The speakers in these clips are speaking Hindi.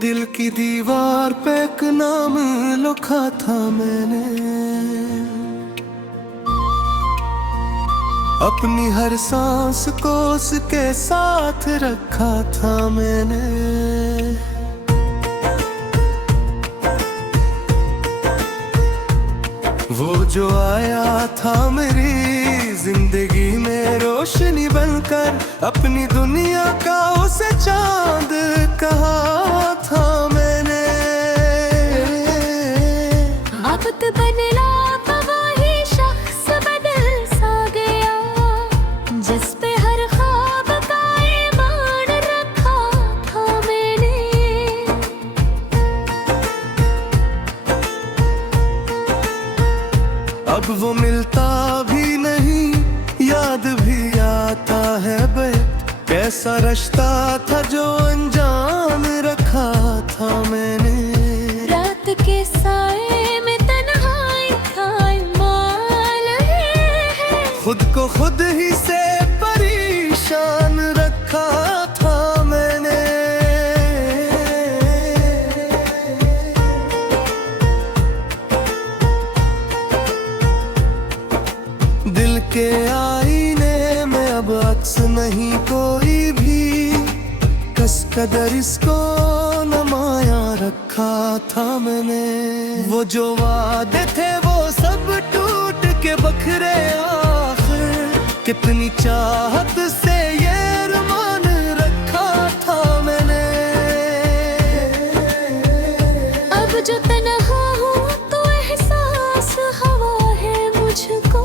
दिल की दीवार पे एक नाम लिखा था मैंने, अपनी हर सांस को उसके साथ रखा था मैंने। वो जो आया था मेरी जिंदगी में रोशनी बनकर, अपनी दुनिया का उसे चांद कहा था मैंने। अब तो बदला तो वही शख्स बदल सा गया, जिस पे हर ख्वाब का ईमान रखा था मैंने। अब वो मिलता भी नहीं, याद भी आता है बे, कैसा रिश्ता था जो अनजान रखा था मैंने। रात के साए में तन्हाई का माल है, खुद को खुद ही से परेशान रखा था मैंने। दिल के आईने में अब अक्स नहीं कोई भी, कस कदर इसको नमाया रखा था मैंने। वो जो वादे थे वो सब टूट के बखरे आखिर, कितनी चाहत से ये अरमान रखा था मैंने। अब जो तन्हा हूँ तो एहसास हवा है मुझको,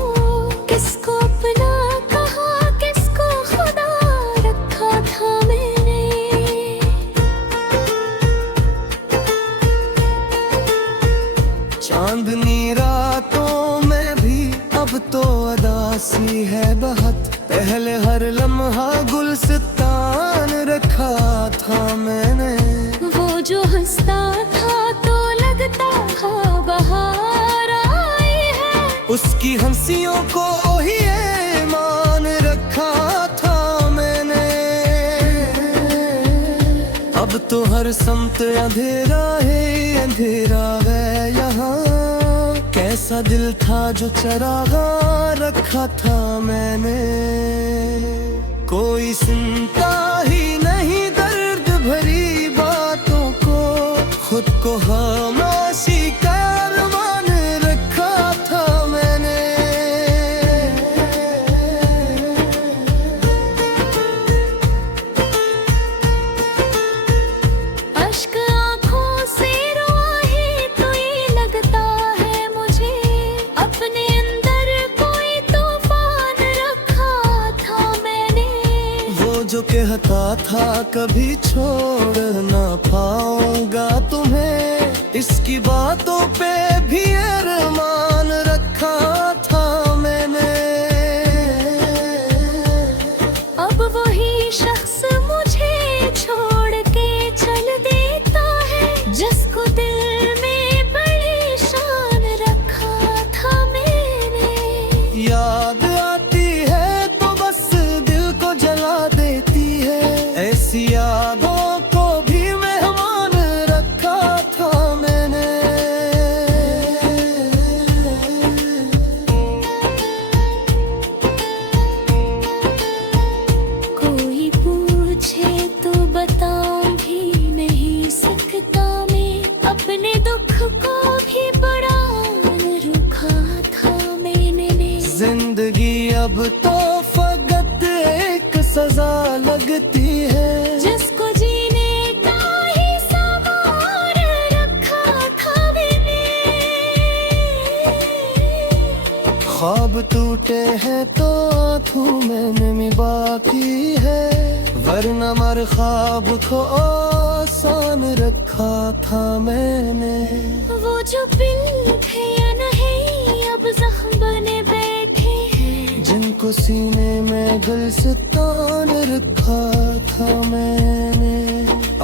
किसको अपना कहा किसको खुदा रखा था मैंने। चांदनी रातों में भी अब तो अदासी है बहुत, पहले हर लम्हा गुलसितान रखा था मैंने। वो जो हंसता था तो लगता था बहार आई है, उसकी हंसियों को ही ईमान रखा था मैंने। अब तो हर समत अंधेरा है, अंधेरा है यहाँ, कैसा दिल था जो चरागा रखा था मैंने। कोई सुनता ही नहीं दर्द भरी बातों को, खुद को खामोशी का अरमान रखा था मैंने। अश्क आँखों से रुआ ही तो ये लगता है मुझे, अपने अंदर कोई तूफान रखा था मैंने। वो जो कहता था कभी छोड़ ना पाऊंगा तुम्हें, इसकी बातों पे भी अरमान रखा था मैंने। अब वही शख्स मुझे छोड़ के चल देता है, जिसको दिल में बड़ी शान रखा था मैंने। याद आती है तो बस दिल को जला देती है, ऐसी यादों को भी मेहमान रखा था मैंने। कोई पूछे तो बताऊं भी नहीं सकता मैं, अपने दुख को भी बड़ा रुखा था मैंने। जिंदगी अब तो फकत एक सजा लगती है, जिसको जीने का ही सवार रखा था मैंने। ख्वाब टूटे हैं तो आंखों में नमी बाकी है, वरना मर ख्वाब को आसान रखा था मैंने। वो जो पिल थे या नहीं अब जख्म बने बैठे हैं, जिनको सीने में गुलसितान रखा था मैंने।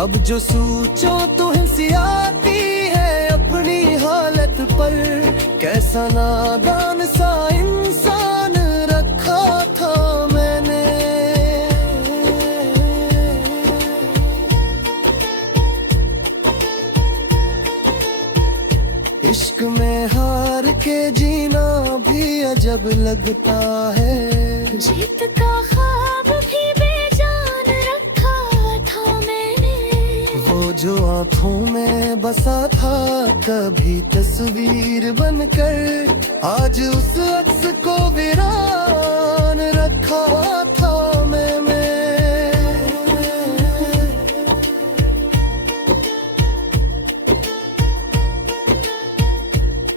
अब जो सोचो तो हंसी आती है अपनी हालत पर, कैसा नादान सा इंसान रखा था मैंने। इश्क में हार के जीना भी अजब लगता है। जीत का ख्वाब भी बेजान रखा था मैंने, वो जो आँखों में बसा था कभी तस्वीर बनकर, आज उस अक्स को वीरान रखा था मैंने।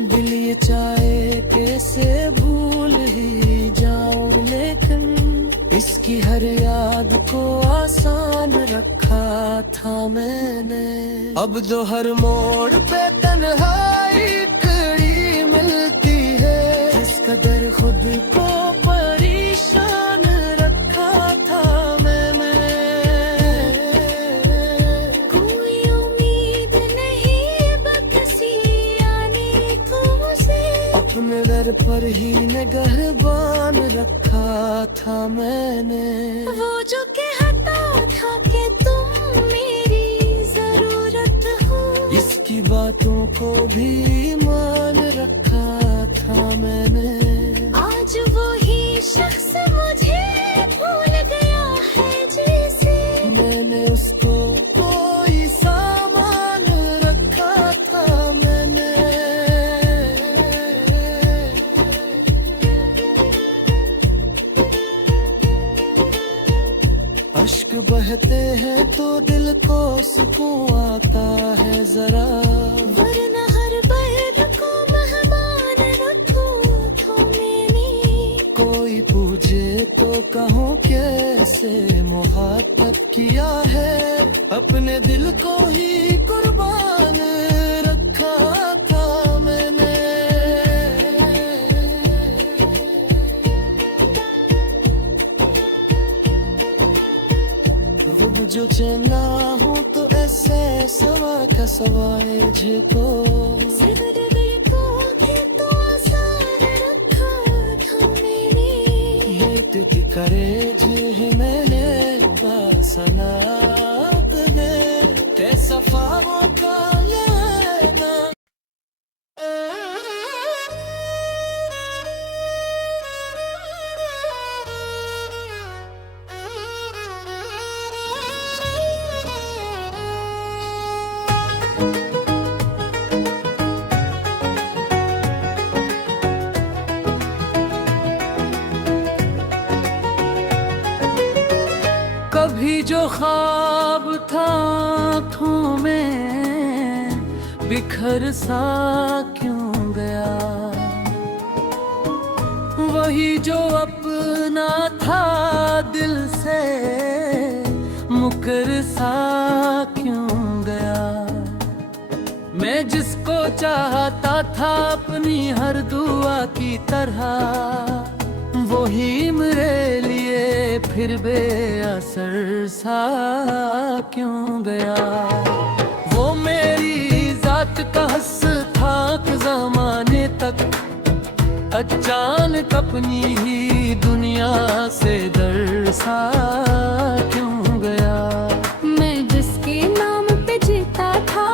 दिल ये चाहे कैसे भूल ही जाऊं, लेकिन इसकी हर याद को आसान रखा था मैंने। अब जो हर मोड़ पे तन्हाई कड़ी मिलती है, इस कदर खुद को परेशान रखा था मैंने। कोई उम्मीद नहीं बकसी आने को से, अपने दर पर ही निगहबान रखा था मैंने। वो जो कहता था कि तुम मेरी जरूरत हो, इसकी बातों को भी मान रखा था मैंने। आज वो ही शख्स मुझे भूल गया है जैसे, मैंने उसको कोई सामान रखा था मैंने। अश्क बहते हैं तो दिल को सुकून आता है जरा, वरना हर बर्द को मेहमान रखो तो मैंने। कोई पूछे तो कहूँ कैसे मोहब्बत किया है, अपने दिल को ही कुर्बान रखा था मैंने। वो जो चला हूँ तो ऐसे सवा का सवाए झको, सिर को भी तो आसान रखा था मैंने। बेटी करे जो मैंने बासनात दे ते सफारों का लेना। कभी जो ख्वाब था आँखों में बिखर सा क्यों गया, वही जो अपना था दिल से मुकर सा क्यों गया। मैं जिसको चाहता था अपनी हर दुआ की तरह, वही मेरे लिए फिर बेअसर सा क्यों गया। वो मेरी जात का हस था कि ज़माने तक, अचानक अपनी ही दुनिया से दर सा क्यों गया। मैं जिसके नाम पे जीता था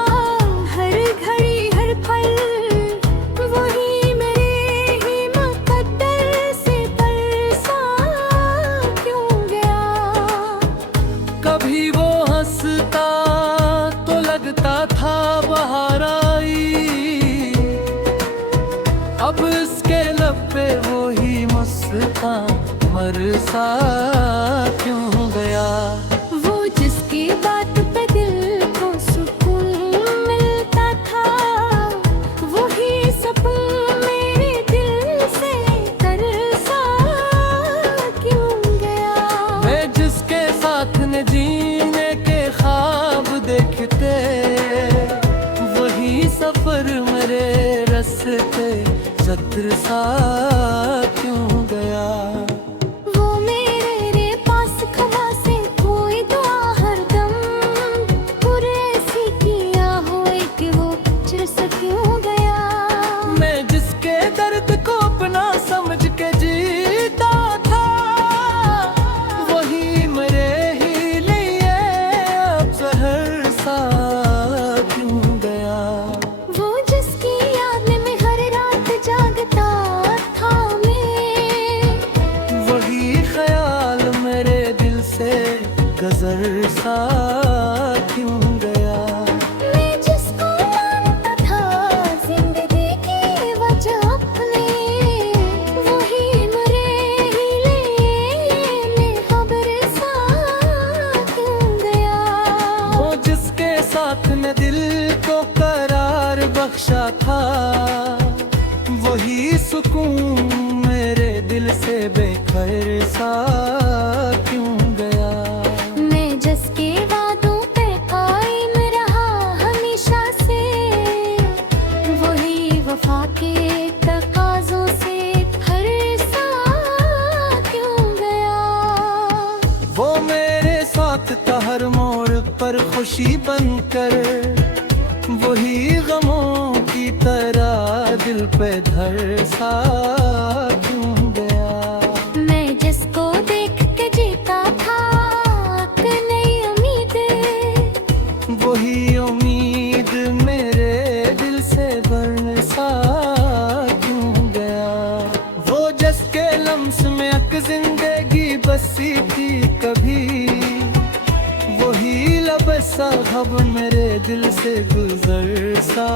हर घड़ी हर पल, वही मेरे ही मुकद्दर से तरसा क्यों गया। कभी वो हंसता तो लगता था बाहर आई, अब इसके लब पे वो ही मुस्कान मर सा क्यों गया। वो जिसकी बात पे दिल को सुकून मिलता था, वही सपना मेरे दिल से तरसा क्यों गया। मैं जिसके साथ न जीने के ख्वाब देखते, वही सफर मेरे रास्ते सत्र सा क्यों गया। वो मेरे पास खड़ा से कोई दुआ हरदम पूरे ऐसी किया हो कि वो चिर सा क्यों गया। मैं जिसके दर्द को अपना समझ के जीता था, वही मेरे ही लिए अब जहर सा क्यों गया। वो जिसकी घर सा क्यों गया। मैं जिसको मानता था जिंदगी की वजह अपने, वही मरे ही ले खबर सा क्यों गया। वो जिसके साथ ने दिल को करार बख्शा था, वही सुकून मेरे दिल से बेखैर सा क्यों गया। मैं जिसके वादों पे कायम रहा हमेशा से, वही वफा के तकाज़ों से हर सा क्यों गया। वो मेरे साथ था हर मोड़ पर खुशी बनकर, वही गमों की तरह दिल पे धर सा क्यों गया। मैं जिसको देख के जीता था कि नई उम्मीद, वही उम्मीद मेरे दिल से बरसा क्यों गया। वो जिसके लम्स में अक जिंदगी बसी थी कभी, वही लबसा खब मेरे दिल से गुजर सा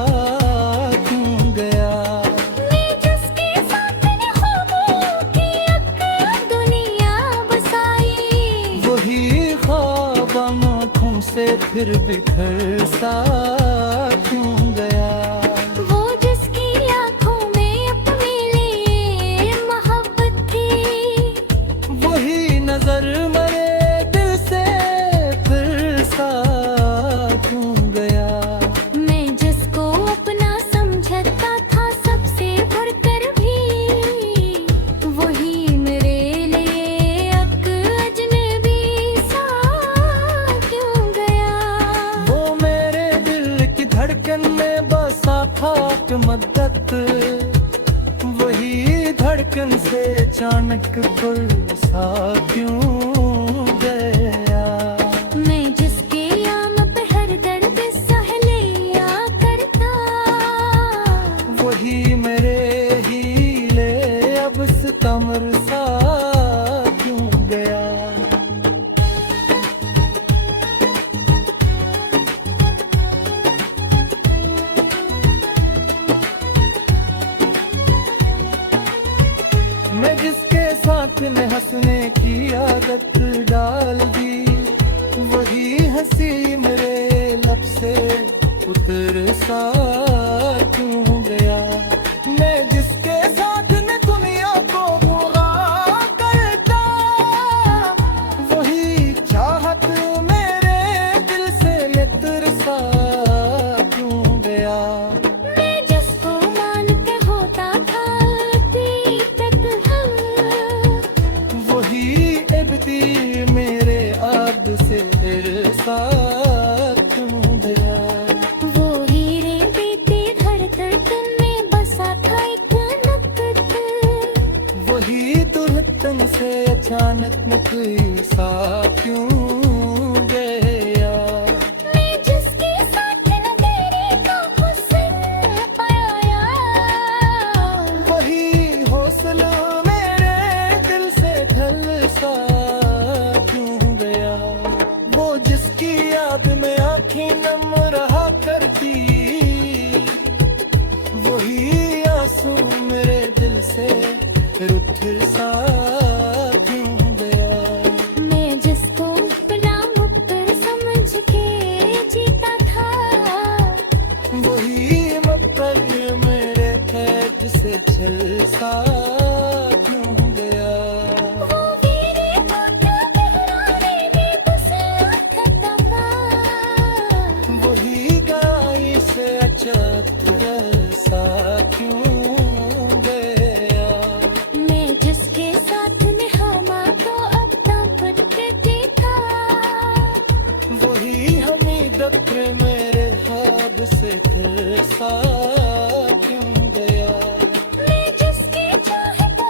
क्यों गया। मैं जिसके साथ ने ख्वाबों की एक दुनिया बसाई, वही ख्वाब आँखों से फिर बिखर सा क्यों गया। वो जिसकी आंखों में अपने लिए मोहब्बत थी, वही नजर मेरे दिल से फिर सा क्यों गया। मैं जिसको अपना समझता था सबसे बढ़कर भी, वही मेरे लिए एक अजनबी सा क्यों गया। वो मेरे दिल की धड़कन में बसा था कि मद्दत, वही धड़कन से अचानक गुल सा क्यों गया। मैं जिसके याम पे हर दर्द सह लिया करता, वही मेरे हीले अब सितमर सा क्यों गया। मैं जिसके साथ ने हंसने की आदत डाल दी, वही हंसी मेरे लब से उतर सा क्यों गया। मैं जिसके साथ ने दुनिया को बुरा करता, वही चाहत मेरे दिल से मित्र सा क्यों गया। मैं जिसको मान के होता था तक वही इब्ती मेरे आब से इरसा क्यों गया। वो हीरे बीती धड़कन में बसा था एक नकद, वही दुल्हन से अचानक मुकई सा क्यों गया। मैं जिसके साथ न तेरे का हुस्न पाया, वही हौसला मेरे दिल से ढल सा क्यों गया। वो जिसकी याद में आँखें नम रहा करती, वही आंसू मेरे दिल से रुठ सा क्यों गया। मैं जिसको अपना मुक्तर समझ के जीता था, वही मक्कर मेरे कैद से छल सा क्यों गया। वो मेरे होठ गहराने में बसा था, वही गाय से अचत्र सा क्यों गया। मैं जिसके साथ में हमा को अपना पट था, वही हमीद अक्र मेरे हाब से फिर सा क्यों गया। मैं जिसके चाहता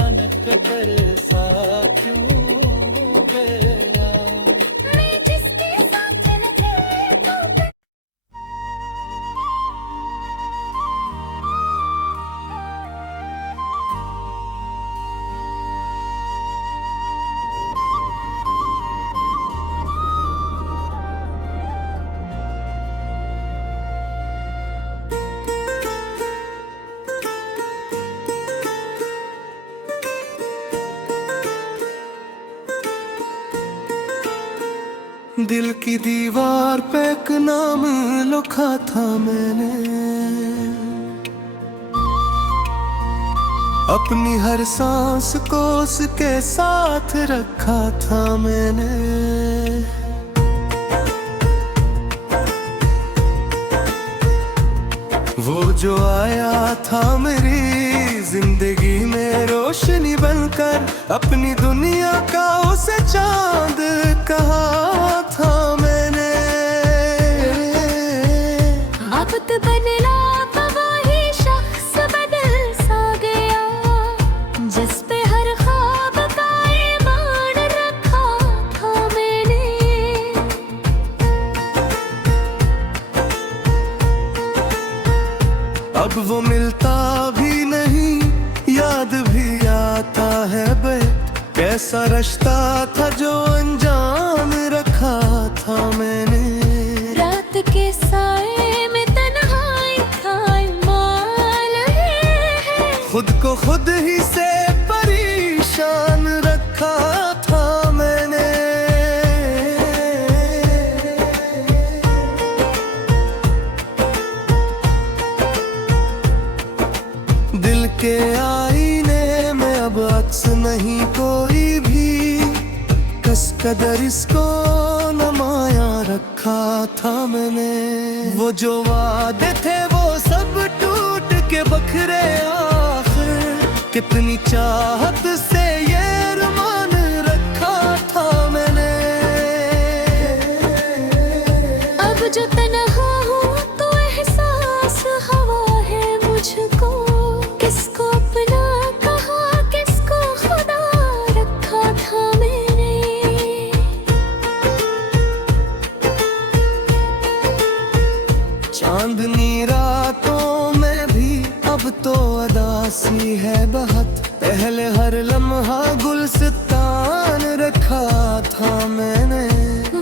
अचानक बरसा क्यों गया। मैं जिसके साथ न थे तो दिल की दीवार पे एक नाम लिखा था मैंने, अपनी हर सांस को उसके साथ रखा था मैंने। वो जो आया था मेरी जिंदगी में रोशनी बनकर, अपनी दुनिया का उसे चांद कहा था मैंने। वक्त बदला तो वही शख्स बदल सा गया, जिस पे हर ख्वाब का ईमान रखा था मैंने। अब वो मिलता भी नहीं, याद भी आता है बे, कैसा रिश्ता था जो अनजान रखा था मैंने। रात के साए में तन्हाई था माल है, खुद को खुद ही से परेशान रखा था मैंने। दिल के आईने में अब अक्स नहीं कोई भी, कस कदर इसको नमाया रखा था मैंने। वो जो वादे थे वो सब टूट के बखरे आखिर, कितनी चाहत से ये अरमान रखा था मैंने। अब जो तन्हा हूँ तो एहसास हवा है मुझको, किसको अपना कहा किसको खुदा रखा था मैंने। चांदनी रातों में भी अब तो अदासी है बहुत, पहले हर लम्हा गुलसितान रखा था मैंने।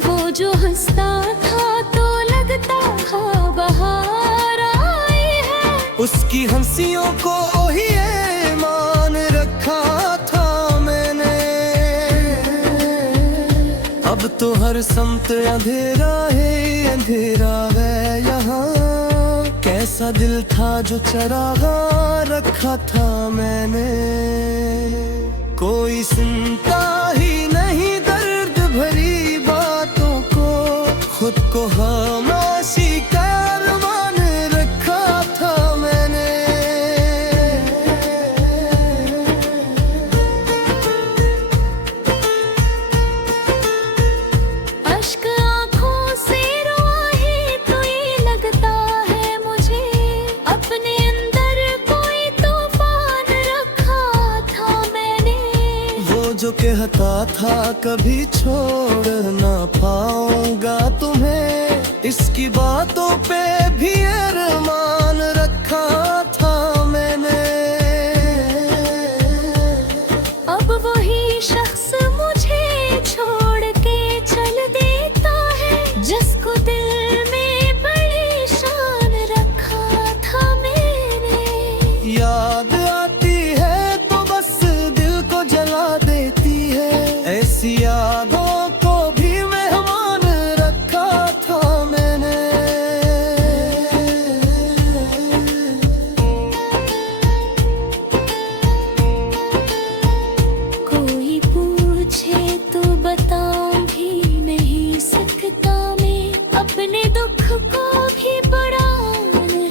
वो जो हंसता था तो लगता था बहार आई है, उसकी हंसियों को ही ईमान रखा था मैंने। अब तो हर समत अंधेरा है, अंधेरा है यहाँ, कैसा दिल था जो चरागा रखा था मैंने। कोई सुनता ही नहीं दर्द भरी बातों को, खुद को खामोशी का अरमान रखा था मैंने। अश्क आँखों से रुआ ही तो ये लगता है मुझे, अपने अंदर कोई तूफान रखा था मैंने। वो जो कहता था कभी छोड़ ना पाऊंगा तुम्हें, इसकी बातों पे भी अरमान रखा था मैंने। अब वही शख्स मुझे छोड़ के चल देता है, जिसको दिल में बड़ी शान रखा था मैंने। याद आती है तो बस दिल को जला देती है, ऐसी यादों को भी मेहमान रखा था मैंने। कोई पूछे तो बताऊं भी नहीं सकता मैं, अपने दुख को भी बड़ा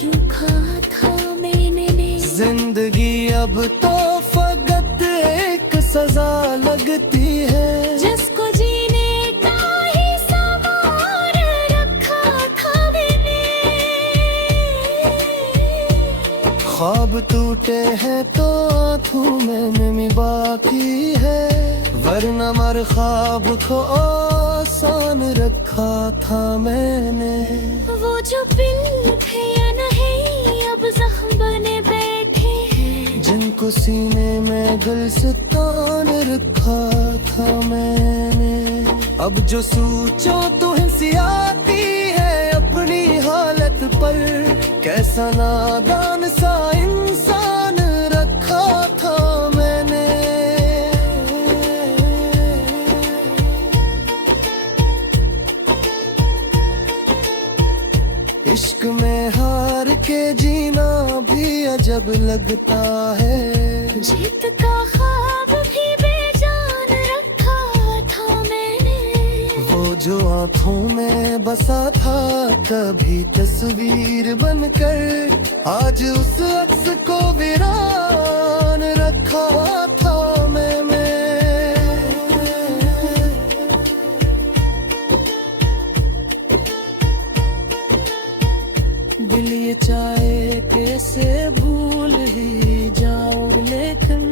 रुखा था मैंने। जिंदगी अब तो फकत एक सजा लगती है, जिसको जीने का ही सवार रखा था मैंने। ख्वाब ख्वाब टूटे हैं तो आंखों में नमी बाकी है, वरना मर ख्वाब को आसान रखा था मैंने। वो जो दिल थे या नहीं अब जख्म बने बैठे हैं, जिनको सीने में गुलसितान रखा था मैंने। अब जो सोचो तो हंसी आती है अपनी हालत पर, कैसा नादान सा इंसान रखा था मैंने। इश्क में हार के जीना भी अजब लगता है, जीत का ख्वाब भी बेजान रखा था मैंने। वो जो आँखों में बसा था कभी तस्वीर बनकर, आज उस अक्स को वीरान रखा था मैंने। दिल ये चाहे कैसे भूल ही जाऊं, लेकिन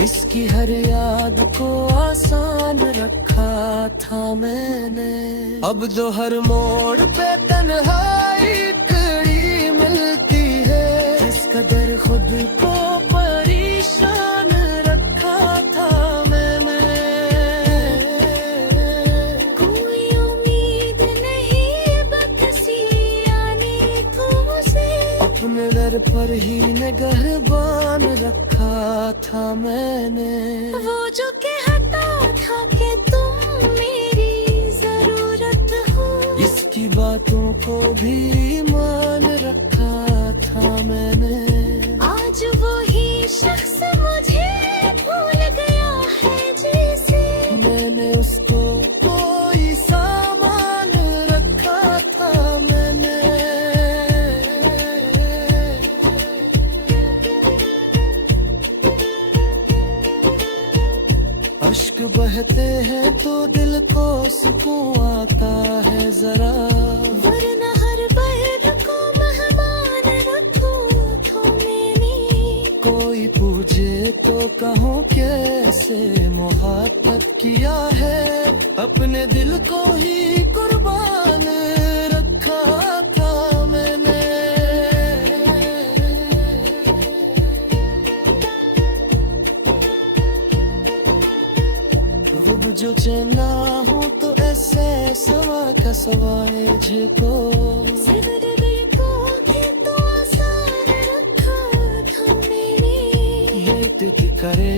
इसकी हर याद को आसान रखा था मैंने। अब जो हर मोड़ पे तन्हाई कड़ी मिलती है, इस कदर खुद को परेशान रखा था मैंने। कोई उम्मीद नहीं बकसी आने को से, अपने दर पर ही निगहबान रखा था मैंने। वो जो कहता था कि तुम मेरी जरूरत हो, इसकी बातों को भी मान रखा था मैंने। आज वो ही शख्स मुझे भूल गया है जैसे, मैंने उसको कोई सामान रखा था मैंने। अश्क बहते हैं तो दिल को सुकून आता है जरा, वरना हर पल को मेहमान रखो तो मैंने। कोई पूछे तो कहूँ कैसे मोहब्बत किया है, अपने दिल को ही कुर्बान रखा था मैंने। वो जो चला हूँ तो ऐसे सवा का सवाए झको, सबर दिल को भी तो आसान रखा था मैंने। ये दिल करे